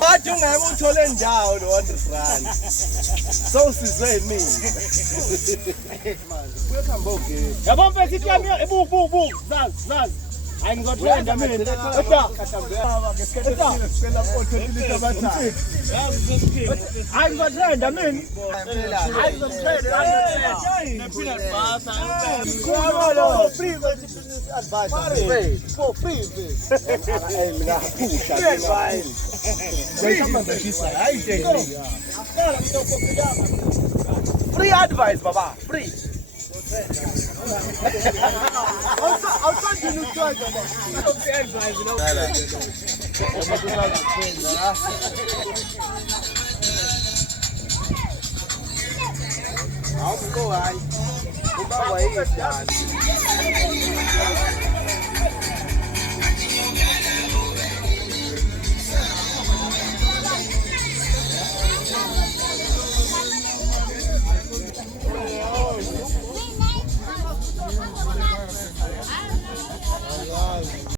Wathi ungayikuthole indawo lo 100 rand. Sowusizwe yimi. Kuyohamba ogeni. Yabo mfethu ithi yami ebuku zazi. Hayi ngizothanda mina. Kodwa ngesikhathi sicela uthole abathathu. Hayi ngizothanda mina. Hayi ngizothanda. For free. Mina Free advice, baba. Free. I'll try to try, baba. Free advice, you know. I'll go high.